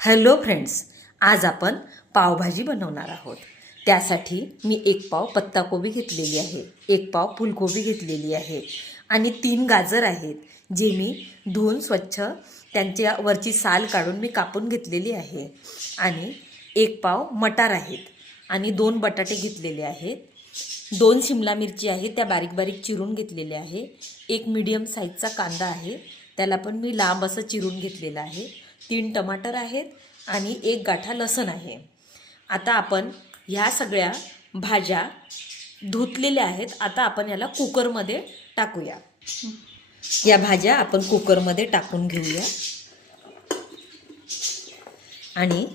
Hello friends आज आपण पावभाजी बनवणार आहोत. त्यासाठी मी एक पाव पत्ताकोबी घेतलेली आहे एक पाव फुलकोबी घेतलेली आहे आणि तीन गाजर आहेत जे मी धुवून स्वच्छ त्यांच्या वरची साल काढून मी कापून घेतलेली आहे. आणि एक पाव मटार आहेत आणि दोन बटाटे घेतलेले आहेत. दोन शिमला मिरची आहे त्या बारीक बारीक चिरून घेतलेल्या आहे. एक मीडियम साईजचा कांदा आहे त्याला पण मी लांब असं चिरून घेतलेलं आहे. तीन टमाटर आहेत आणि एक गाठा लसण आहे. आता आपण ह्या सगळ्या भाज्या धुतलेल्या आहेत. आता आपण याला कुकरमध्ये टाकूया. या भाज्या आपण कुकरमध्ये टाकून घेऊया. आणि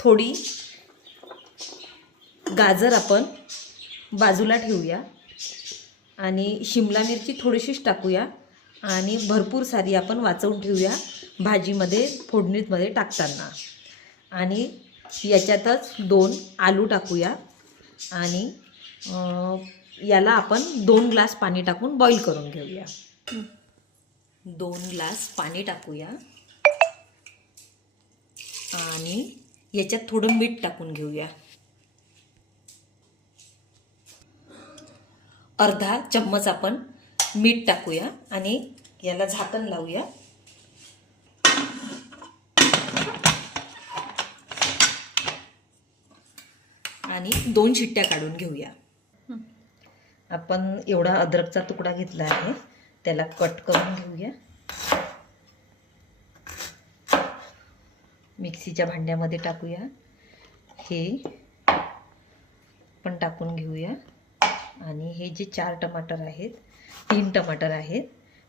थोडी गाजर आपण बाजूला ठेवूया. आणि शिमला मिरची थोडीशीच टाकूया. आणि भरपूर सारी आपण वाचवून ठेवूया भाजीमध्ये फोडणीमध्ये टाकताना. आणि याच्यातच दोन आलू टाकूया. आणि याला आपण दोन ग्लास पाणी टाकून बॉईल करून घेऊया. दोन ग्लास पाणी टाकूया. आणि याच्यात थोडं मीठ टाकून घेऊया. अर्धा चम्मच आपण मीठ टाकूया आणि याला झाकण लावूया. आणि दोन शिट्ट्या काढून घेऊया. आपण एवढा अद्रकचा तुकडा घेतला आहे त्याला कट करून घेऊया. मिक्सीच्या भांड्यामध्ये टाकूया. हे पण टाकून घेऊया. आणि हे जे चार टमाटर आहेत तीन टमाटर आहेत.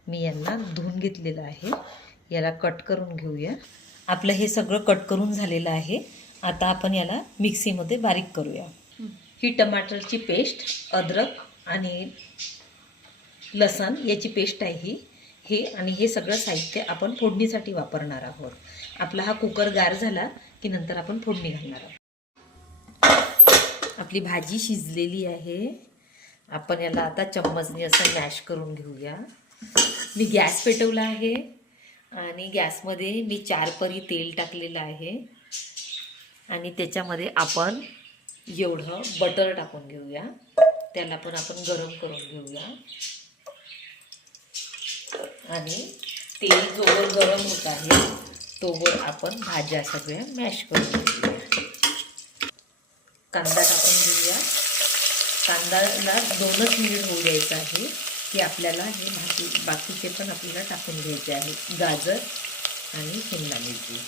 मी यांना धुवून घेतलेलं आहे. याला कट करून घेऊया. आपलं हे सगळं कट करून झालेलं आहे. आता आपण याला मिक्सीमध्ये बारीक करूया. ही टमाटरची पेस्ट अद्रक आणि लसण याची पेस्ट आहे ही. हे आणि हे सगळं साहित्य आपण फोडणीसाठी वापरणार आहोत. आपला हा कुकर गार झाला की नंतर आपण फोडणी घालणार आहोत. आपली भाजी शिजलेली आहे. आपण याला आता चम्मचने असं मॅश करून घेऊया. मी गॅस पेटवला आहे आणि गॅसमध्ये मी चार परी तेल टाकलेलं आहे. आणि त्याच्यामध्ये आपण एवढं बटर टाकून घेऊया. त्याला पण आपण गरम करून घेऊया. आणि तेल जोवर गरम होत आहे तोवर आपण भाज्या सगळ्या मॅश करून घेऊया. कांदा टाकून कांदाला दोनच मिनिट होऊ द्यायचं आहे. की आपल्याला हे भाजी बाकीचे पण आपल्याला टाकून घ्यायचे आहे. गाजर आणि शिमला मिरची.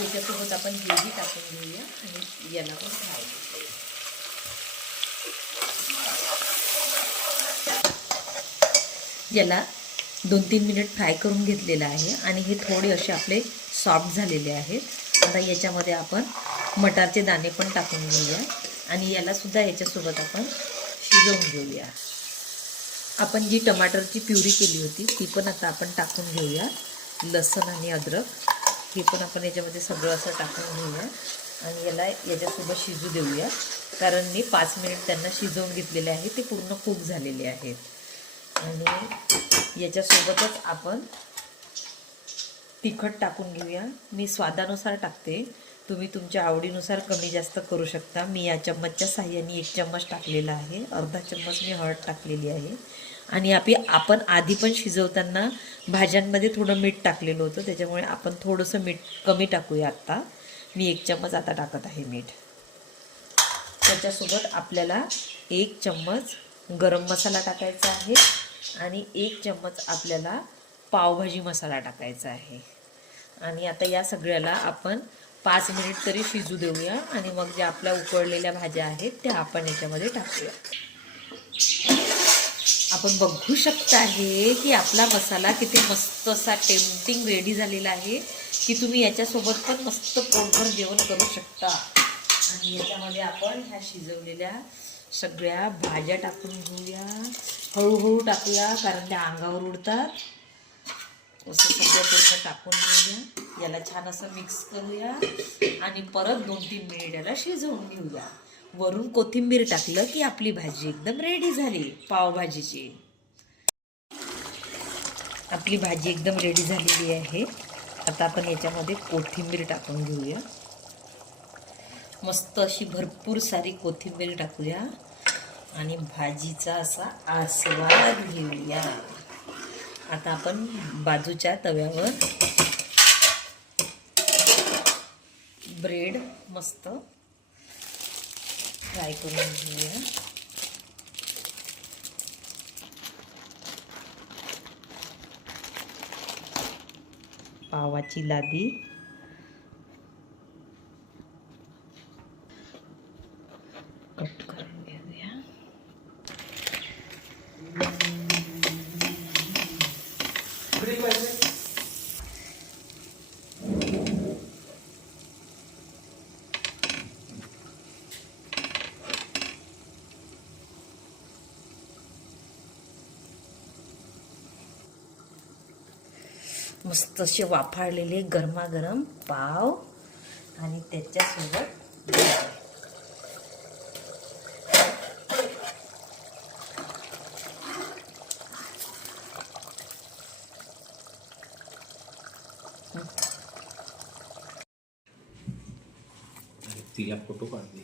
याच्यासोबत आपण हेही टाकून घेऊया आणि याला पण फ्राय याला दोन तीन मिनिट फ्राय करून घेतलेलं आहे आणि हे थोडे असे आपले सॉफ्ट झालेले आहेत. आता याच्यामध्ये आपण मटारचे दाणे पण टाकून घेऊया. आणि यालासुद्धा याच्यासोबत आपण शिजवून घेऊया. आपण जी टमाटरची प्युरी केली होती ती पण आता आपण टाकून घेऊया. लसण आणि अद्रक हे पण आपण याच्यामध्ये सगळं असं टाकून घेऊया. आणि याला याच्यासोबत शिजू देऊया. कारण मी पाच मिनिट त्यांना शिजवून घेतलेले आहे ते पूर्ण कूक झालेले आहेत. आणि याच्यासोबतच आपण तिखट टाकून घेऊया. मी स्वादानुसार टाकते. तुम्ही तुमच्या आवडीनुसार कमी जास्त करू शकता. मी या चम्मचच्या साह्याने एक चम्मच टाकलेला आहे. अर्धा चम्मच मी हळद टाकलेली आहे. आणि आपली आपण आधी पण शिजवताना भाज्यांमध्ये थोडं मीठ टाकलेलं होतं. त्याच्यामुळे आपण थोडंसं मीठ कमी टाकूया आत्ता मी एक चम्मच आता टाकत आहे मीठ. त्याच्यासोबत आपल्याला एक चम्मच गरम मसाला टाकायचा आहे. आणि एक चम्मच आपल्याला पावभाजी मसाला टाकायचा आहे. आणि आता या सगळ्याला आपण पाच मिनिट तरी शिजू देऊया आणि मग ज्या आपल्या उकळलेल्या भाज्या आहेत त्या आपण याच्यामध्ये टाकूया. आपण बघू शकता आहे की आपला मसाला किती मस्त असा टेम्पटिंग रेडी झालेला आहे की तुम्ही याच्यासोबत पण मस्त पोटभर जेवण करू शकता. आणि याच्यामध्ये आपण ह्या शिजवलेल्या सगळ्या भाज्या टाकून घेऊया. हळूहळू टाकूया कारण त्या अंगावर उडतात. असं सगळं पूर्ण टाकून घेऊया. याला छान असं मिक्स करूया. आणि परत दोन तीन मिनिट याला शिजवून घेऊया. वरून कोथिंबीर टाकलं की आपली भाजी एकदम रेडी झाली. पावभाजीची आपली भाजी एकदम रेडी झालेली आहे. आता आपण याच्यामध्ये कोथिंबीर टाकून घेऊया. मस्त अशी भरपूर सारी कोथिंबीर टाकूया. आणि भाजीचा असा आस्वाद घेऊया. आता आपण बाजूच्या तव्यावर ब्रेड मस्त फ्राय करून घेऊया. पावाची लादी. मस्त असे वाफाळलेले गरमागरम पाव आणि त्याच्यासोबत तिला फोटो काढले